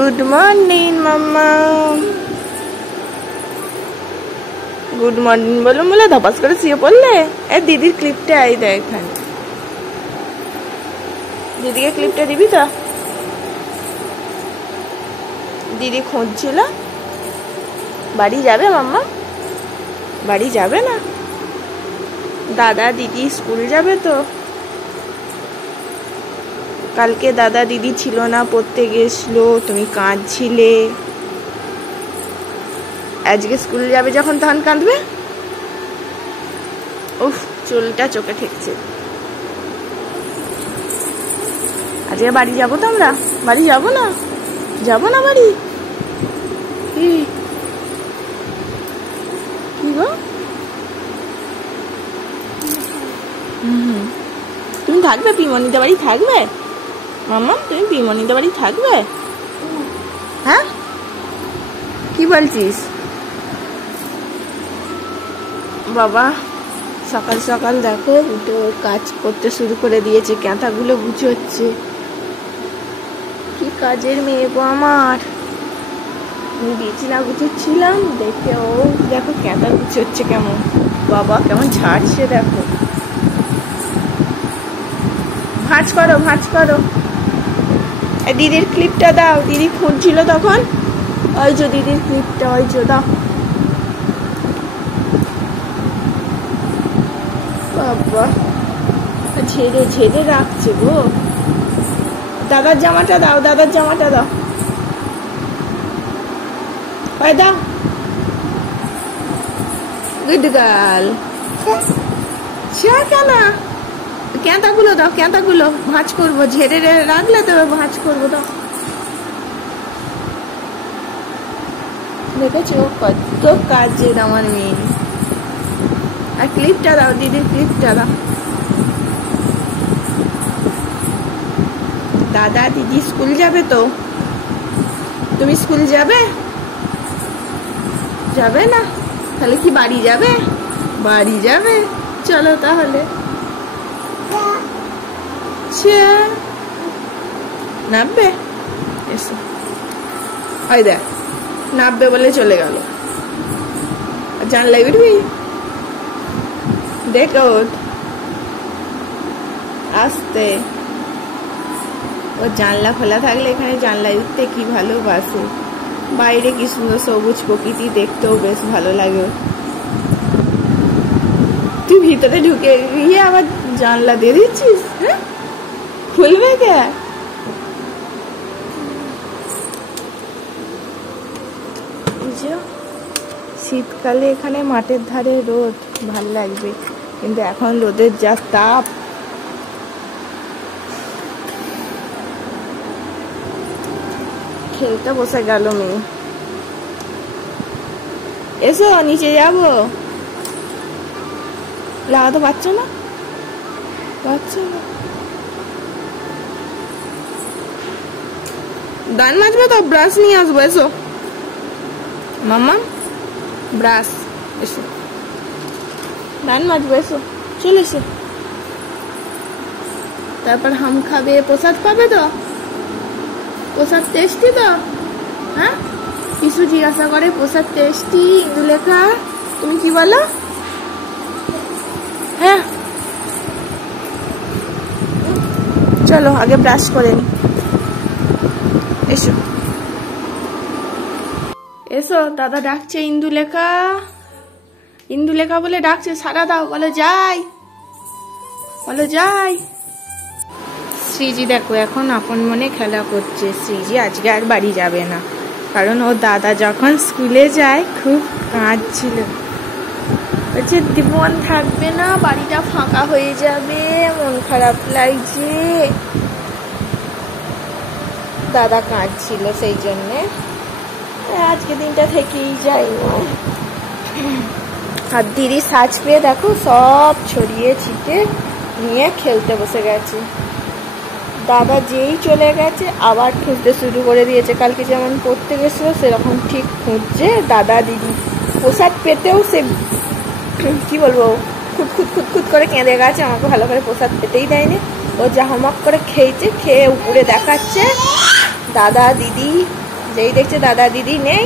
Good morning মাম্মা। Good morning বলুন বলে ধপাস করে শুয়ে পড়লে। দিদির ক্লিপটা আই দেয় এখানে, দিদিকে ক্লিপটা দিবি তো? দিদি খুঁজছিল। বাড়ি যাবে মাম্মা? বাড়ি যাবে না? দাদা দিদি স্কুল যাবে তো? কালকে দাদা দিদি ছিল না, পড়তে গেছিলো, তুমি কাঁদছিলে। আজকে স্কুল যাবে যখন তখন কাঁদবে? উফ, চুলটা চোখে ঠেকছে। আজকে বাড়ি যাবো তো আমরা? বাড়ি যাবো না? যাবো না বাড়ি? কি গো? তুমি থাকবে? পিমনিতে বাড়ি থাকবে মাম্মা? তুমি পিমনিতে বাড়ি থাকবে? হ্যাঁ, কি বলছিস বাবা? সকাল সকাল দেখো উঠে কাজ করতে শুরু করে দিয়েছে, ক্যাঁথাগুলো গুছোচ্ছে। কি কাজের মেয়ে গো আমার। আমি বিছানা গুছোচ্ছিলাম, দেখে ও দেখো ক্যাঁথা গুছোচ্ছে কেমন। বাবা কেমন ঝাড়ছে দেখো। ভাঁজ করো, ভাঁজ করো। দিদির ক্লিপটা দাও, দিদি খুঁজছিল তখন। ওই যে দিদির ক্লিপটা, ওই যে দাও। বাবা ঝেড়ে ঝেড়ে রাখছে গো। দাদার জামাটা দাও, দাদার জামাটা দাও। ওই দাও। Good girl. কেন? ক্যাঁথাগুলো দাও, ক্যাঁথাগুলো ভাঁজ করবো। ঝেড়ে রাখলে তো ভাঁজ করবো। দাও। দেখেছো কত কাজের আমার মেয়ে। আর ক্লিপটা দাও, দিদির ক্লিপটা দাও। দাদা দিদি স্কুল যাবে তো? তুমি স্কুল যাবে? যাবে না? তাহলে কি বাড়ি যাবে? বাড়ি যাবে, চলো তাহলে। নামবে? এসো। হয় দেখ, নামবে বলে চলে গেল। জানলায় উঠবি? দেখ আসতে। ও জানলা খোলা থাকলে এখানে জানলায় উঠতে কি ভালোবাসে। বাইরে কি সুন্দর সবুজ প্রকৃতি, দেখতেও বেশ ভালো লাগে। তুই ভিতরে ঢুকে গিয়ে আবার জানলা দিয়ে দিচ্ছিস? হ্যাঁ, খুলবে কে? শীতকালে এখানে মাঠের ধারে রোদ ভাল লাগবে, কিন্তু এখন রোদের যা তাপ। খেলতে বসে গেল মেয়ে। এসো নিচে যাবো। লাগাতে পারছো না? পারছো না? দান মাজবে তো, ব্রাশ নিয়ে আসবো। এসো মাম্মা, ব্রাশ। এসো দান মাজবো। এসো, চলে এসো। তারপর হাম খাবে, প্রসাদ পাবে তো? প্রসাদ টেস্টি তো? হ্যাঁ, কিছু জিজ্ঞাসা করে প্রসাদ টেস্টি। ইন্দুলেখা তুমি কি বলো? হ্যাঁ, চলো আগে ব্রাশ করে নি। এসো এসো, দাদা ডাকছে। ইন্দুলেখা, ইন্দুলেখা বলে ডাকছে, সাড়া দাও। বলো যাই, বলো যাই। শ্রীজি দেখো এখন আপন মনে খেলা করছে। শ্রীজি আজকে আর বাড়ি যাবে না, কারণ ও দাদা যখন স্কুলে যায় খুব কাঁদছিল। বলছে মন থাকবে না, বাড়িটা ফাঁকা হয়ে যাবে, মন খারাপ লাগছে। দাদা কাঁদছিল, সেই জন্যে আজকে দিনটা থেকেই যাই না। আর দিদি সাজ পেয়ে দেখো সব ছড়িয়ে ছিটে নিয়ে খেলতে বসে গেছে। দাদা যেই চলে গেছে আবার খুঁজতে শুরু করে দিয়েছে। কালকে যেমন পড়তে গেছিল সেরকম ঠিক খুঁজছে। দাদা দিদি প্রসাদ পেতেও সে কি বলবো, খুঁত খুঁত খুঁত খুঁত করে কেঁদে গেছে। আমাকে ভালো করে প্রসাদ পেতেই দেয়নি। ও জাহামাক করে খেয়েছে, খেয়ে উপরে দেখাচ্ছে দাদা দিদি যেই দেখছে দাদা দিদি নেই,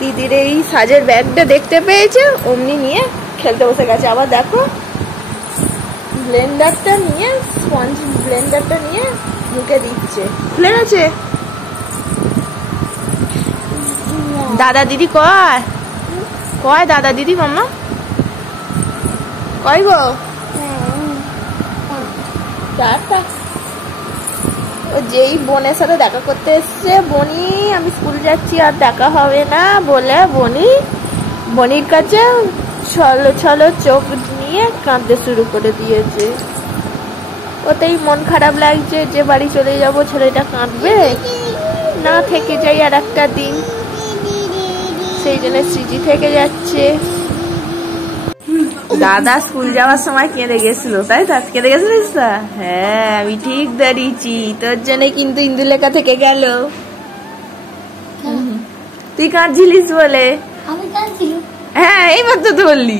দিদির এই সাজের ব্যাগটা দেখতে পেয়েছে, অমনি নিয়ে খেলতে বসে গেছে। আবার দেখো ব্লেন্ডারটা নিয়ে, স্পঞ্জ ব্লেন্ডারটা নিয়ে মুখে দিচ্ছে। ভুলে গেছে দাদা দিদি কয়, কয় দাদা দিদি মাম্মা কয় গো? ও যেই বোনের সাথে দেখা করতে এসছে, বনি আমি স্কুল যাচ্ছি আর দেখা হবে না বলে বনির কাছে ছলো ছলো চোখ নিয়ে কাঁদতে শুরু করে দিয়েছে। ওতেই মন খারাপ লাগছে যে বাড়ি চলে যাব, ছেলেটা কাঁদবে না, থেকে যাই আর একটা দিন, সেই জন্য সৃজি থেকে যাচ্ছে। দাদা স্কুল যাওয়ার সময় কেঁদে গেছিল, তাই তো? কেঁদে গেছিলিস? হ্যাঁ আমি ঠিক দাঁড়িয়েছি, তোর জন্য কিন্তু ইন্দুলেখা থেকে গেল। তুই কাঁদছিলিস বলে? হ্যাঁ এইবার তো বললি,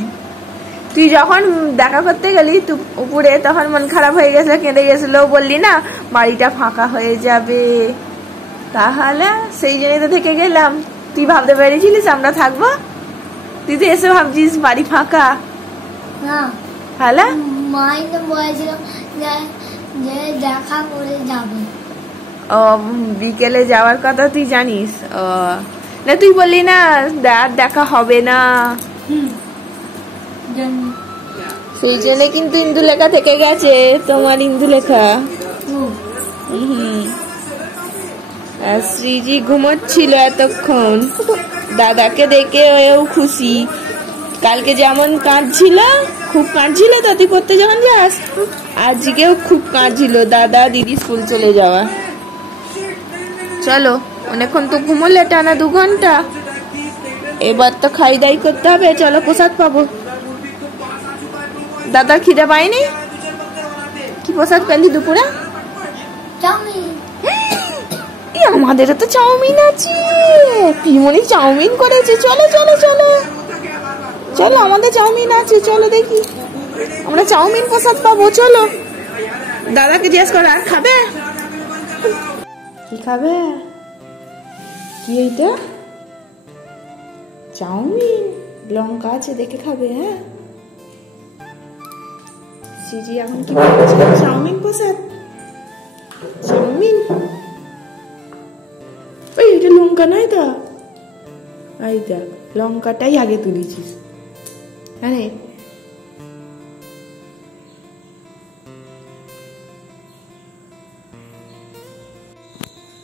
তুই যখন দেখা করতে গেলি উপরে তখন মন খারাপ হয়ে গেছিল, কেঁদে গেছিল, বললি না বাড়িটা ফাঁকা হয়ে যাবে, তাহলে সেই জন্যই তো থেকে গেলাম। তুই ভাবতে পেরেছিলিস আমরা থাকবো? তুই তো এসে ভাবছিস বাড়ি ফাঁকা। ও বিকেলে যাওয়ার কথা তুই জানিস? ও না, তুই বললি না আর দেখা হবে না, সেই জন্য কিন্তু ইন্দুলেখা থেকে গেছে, তোমার ইন্দুলেখা। শ্রীজি ঘুমোচ্ছিল এতক্ষণ, দাদাকে দেখে ওও খুশি। কালকে যেমন কাঁদছিল, খুব কাঁদছিল তো তুই পড়তে যখন যাস, আজকেও খুব কাঁদছিল দাদা দিদি স্কুল চলে যাওয়া। চলো অনেকক্ষণ তো ঘুমোলে, টানা 2 ঘন্টা, এবার তো খাই দাই করতে হবে। চলো প্রসাদ পাবো। দাদার খিদে পায়নি? কি প্রসাদ পেলি দুপুরে? আমাদেরও তো চাউমিন আছে, পিমনি চাউমিন করেছে। চলো চলো চলো চলো, আমাদের চাউমিন আছে, চলো দেখি আমরা চাউমিন প্রসাদ পাবো। চলো দাদাকে জিজ্ঞেস কর আর খাবে কি খাবে? কি এইটা? চাউমিন, লঙ্কা আছে দেখে খাবে। হ্যাঁ সিজি এখন কি বলছে? চাউমিন প্রসাদ, চাউমিন। ওই এটা লঙ্কা নাই তো, এই দেখ লঙ্কাটাই আগে তুলেছিস। হ্যাঁ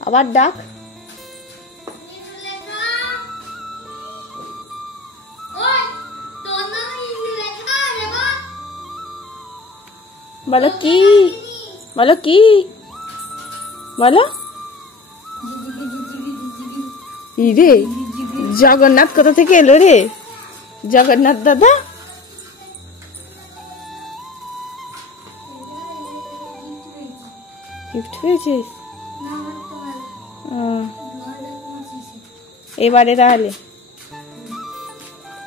আবার ডাক। বলো কি, বলো কি, বলো। রে জগন্নাথ কোথা থেকে এলো রে? জগন্নাথ দাদা গিফট পেয়েছিস? এবারে তাহলে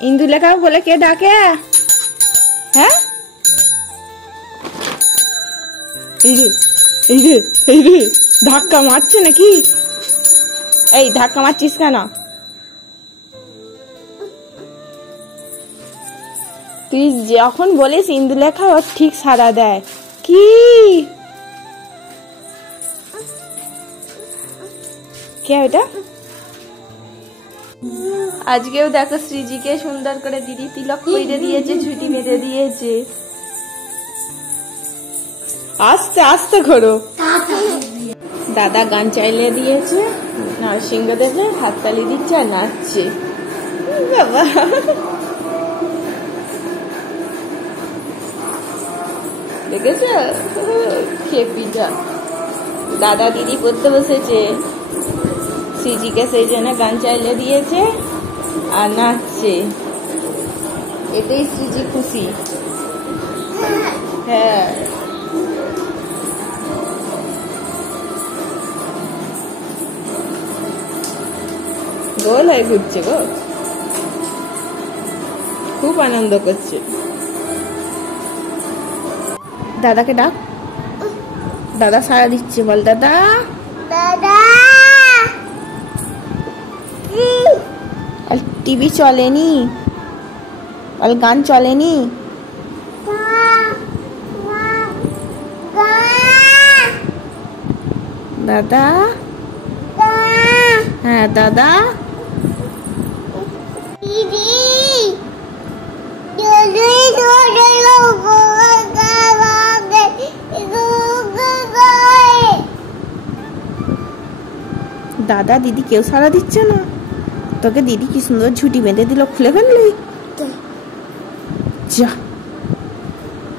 ইন্দুলেখা বলে কে ডাকে? হ্যাঁ এই রে ধাক্কা মারছে নাকি? এই ধাক্কা মারছিস কেন? তুই যখন বলিস ইন্দুলেখা ও ঠিক সাড়া দেয়। কি কে এটা? আজকেও দেখো শ্রীজিকে সুন্দর করে দিদি তিলক কইরে দিয়েছে, ঝুটি বেঁধে দিয়েছে। আস্তে আস্তে ঘোরো। দাদা গান চাইলে দিয়েছে, নরসিংহদেবে হাততালি দিচ্ছে আর নাচছে। বাবা দেখেছ খেপি যা। দাদা দিদি পড়তে বসেছে, সিজিকে সেই জন্য গান চাইলে দিয়েছে আর নাচছে, এতেই সিজি খুশি। হ্যাঁ গোল হয়ে ঘুরছে গো, খুব আনন্দ করছে। দাদাকে ডাক, দাদা সাড়া দিচ্ছে, বল দাদা। দাদা টিভি চলেনি, বল গান চলেনি। দাদা, হ্যাঁ দাদা, দাদা দিদি কেউ সাড়া দিচ্ছে না। তোকে দিদি কি সুন্দর ঝুটি বেঁধে দিল, খুলে ফেললি? যা,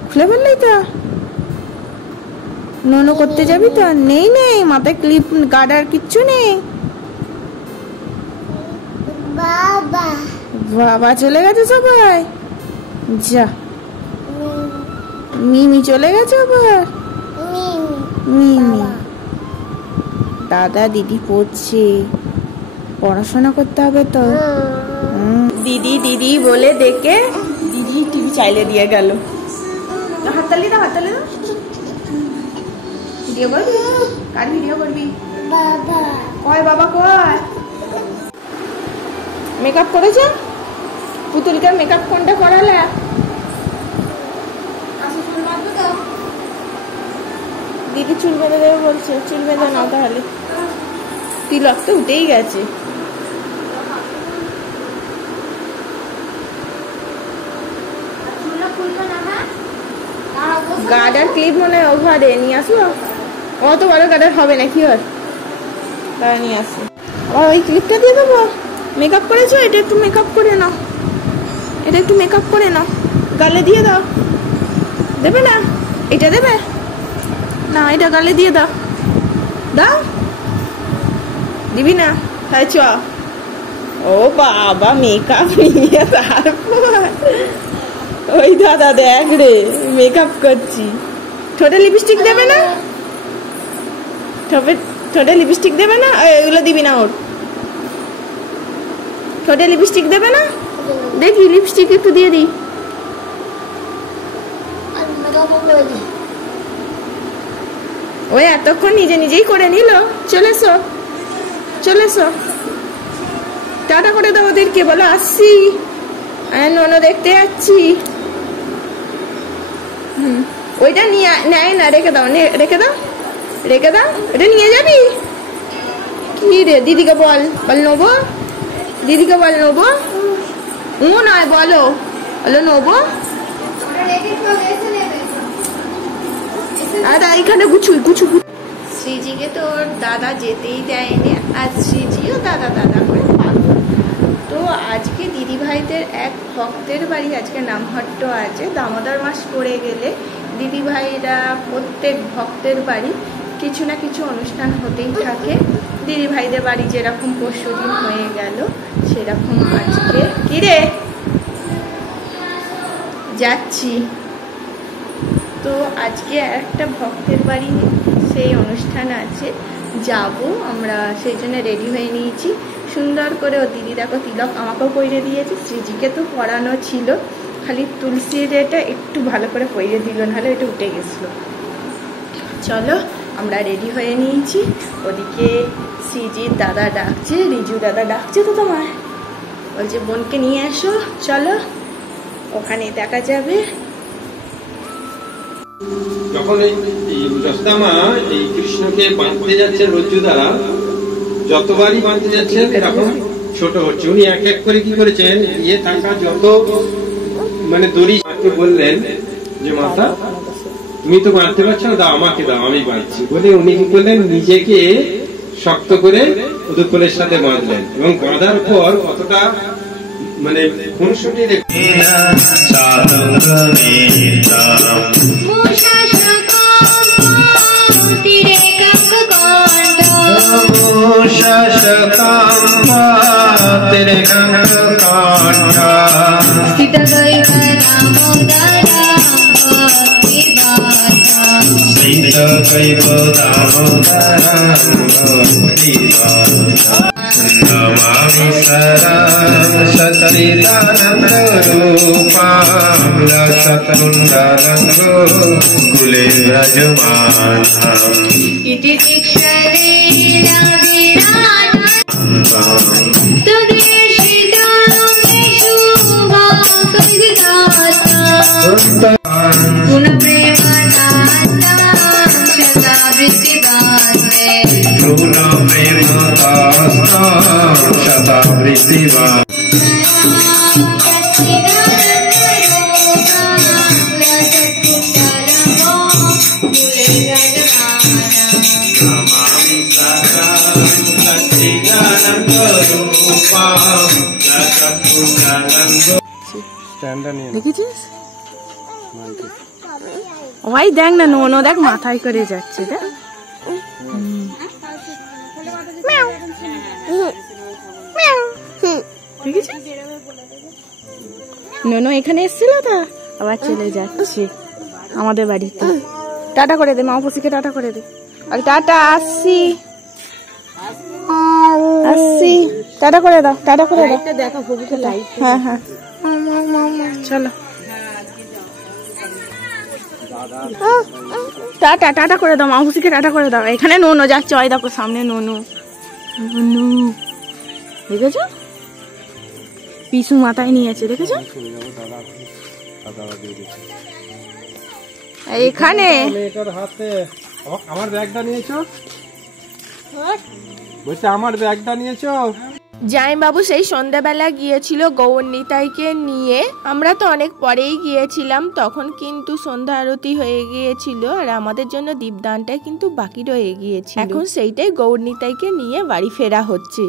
খুলে ফেললি তো? ননু করতে যাবি তো? নেই নেই, মাথায় ক্লিপ গার্ডার কিচ্ছু নেই। বাবা বাবা চলে গেছে সবাই। যা, মিমি চলে গেছে আবার। মিমি, দাদা দিদি পড়ছে, পড়াশোনা করতে হবে তো। দিদি দিদি বলে ডেকে দিদি টিভি চাইলে দিয়ে গেল। হাততালি দাও, হাততালি দাও। ভিডিও করবি? কার ভিডিও করবি? বাবা কয়, বাবা কয়? মেকআপ করেছে? পুতুলকে মেকআপ কোনটা করালে? দিদি চুল বেঁধে দেবে বলছে, চুল বেঁধে নাও তাহলে। তিলক তো উঠেই গেছে। গার্ডার ক্লিপ মনে হয় ওভারে নিয়ে আসবো। অত বড় গার্ডার হবে না, কি হয় তারা নিয়ে আসবো। আবার ওই ক্লিপটা দিয়ে দেবো। মেকআপ করেছো? এটা একটু মেকআপ করে নাও, এটা একটু মেকআপ করে নাও, গালে দিয়ে দাও। দেবে না? এটা দেবে না, এটা গালে দিয়ে দাও। দাও, দিবি না? তাই চ। ও বাবা, মেকআপ নিয়ে তারপর ওই দাদা দেখ রে মেকআপ করছি। ঠোঁটে লিপস্টিক দেবে না? ঠোঁটে লিপস্টিক দেবে না? এগুলো দিবি না ওর। ঠোঁটে লিপস্টিক দেবে না? দেখি লিপস্টিক একটু দিয়ে দিই। ওই এতক্ষণ নিজে নিজেই করে নিল। চলে এসো, চলে এসো, টাটা করে দাও ওদেরকে, বলো আসছি, ননু দেখতে যাচ্ছি। ওইটা নিয়ে নেয় না, রেখে দাও, রেখে দাও, রেখে দাও। এটা নিয়ে যাবি? কি রে, দিদিকে বল, বল নেবো, দিদিকে বল নেবো। ও নয়, বলো, বলো নেবো। আর এইখানে গুছুই গুছু। শ্রীজিকে তো ওর দাদা যেতেই দেয়নি, আর শ্রীজিও দাদা দাদা করে পাগল। তো আজকে দিদি ভাইদের এক ভক্তের বাড়ি আজকে নামহট্ট আছে। দামোদর মাস পড়ে গেলে দিদি ভাইরা প্রত্যেক ভক্তের বাড়ি কিছু না কিছু অনুষ্ঠান হতেই থাকে। দিদি ভাইদের বাড়ি যেরকম পরশুদিন হয়ে গেল, সেরকম আজকে কিরে যাচ্ছি। তো আজকে একটা ভক্তের বাড়ি সেই অনুষ্ঠান আছে, যাব আমরা, সেই জন্য রেডি হয়ে নিয়েছি সুন্দর করে। ও দিদি দেখো তিলক আমাকেও পরিয়ে দিয়েছে, শ্রীজিকে তো পরানো ছিল, খালি তুলসীর এটা একটু ভালো করে পরিয়ে দিল, নাহলে এটা উঠে গেছিলো। চলো আমরা রেডি হয়ে নিয়েছি। ওদিকে শ্রীজির দাদা ডাকছে, রিজু দাদা ডাকছে তো তোমার, বলছে বোনকে নিয়ে এসো, চলো ওখানে দেখা যাবে। যখন এই যশোদামা এই কৃষ্ণকে বাঁধতে যাচ্ছেন রজ্জু দ্বারা, যতবারই বাঁধতে যাচ্ছেন এরকম ছোট হচ্ছে। উনি এক এক করে কি করেছেন, ইয়ে থাকা যত মানে দড়ি মাকে বললেন যে মাতা তুমি তো বাঁধতে পারছো না, দাও আমাকে দাও, আমি বাঁধছি বলে উনি কি করলেন, নিজেকে শক্ত করে উদুকলের সাথে বাঁধলেন। এবং বাঁধার পর কতটা মানে খুনসুটি नमामि सरं सच्चिदानन्दरूपां रसकुण्डलङ्गो कुले व्रजमानम् इति दीक्षणेन विराजम् तुदेशितो शतावृत्तिवान् नमामि सदां सच्चिदानन्दरूपां सच्चिदानन्द দেখেছিস? ওই দেখ না, নোনো দেখ মাথায় করে যাচ্ছে, দেখ। দেখেছিস? নোনো এখানে এসেছিল তো, আবার চলে যাচ্ছে আমাদের বাড়িতে। টাটা করে দে, মা পুষিকে টাটা করে দে। আর টাটা, আসছি আসছি, টাটা করে দাও, টাটা করে দাও। দেখো ফুপুকে লাইট। হ্যাঁ হ্যাঁ, চলো টাটা, টাটা করে দাও, মাউসিকে টাটা করে দাও। এখানে নোনো যাচ্ছে, ওই দেখো সামনে নোনো। দেখেছো? পিছু মাথায় নিয়েছে, দেখেছো? এখানে মেয়েটার হাতে আমার ব্যাগটা নিয়েছো? বলছে আমার ব্যাগটা নিয়েছো? জামাইবাবু সেই সন্ধ্যাবেলা গিয়েছিল গৌরনিতাইকে নিয়ে। আমরা তো অনেক পরেই গিয়েছিলাম, তখন কিন্তু সন্ধ্যা আরতি হয়ে গিয়েছিল আর আমাদের জন্য দীপদানটা কিন্তু বাকি রয়ে গিয়েছিল। এখন সেইটাই গৌরনিতাইকে নিয়ে বাড়ি ফেরা হচ্ছে।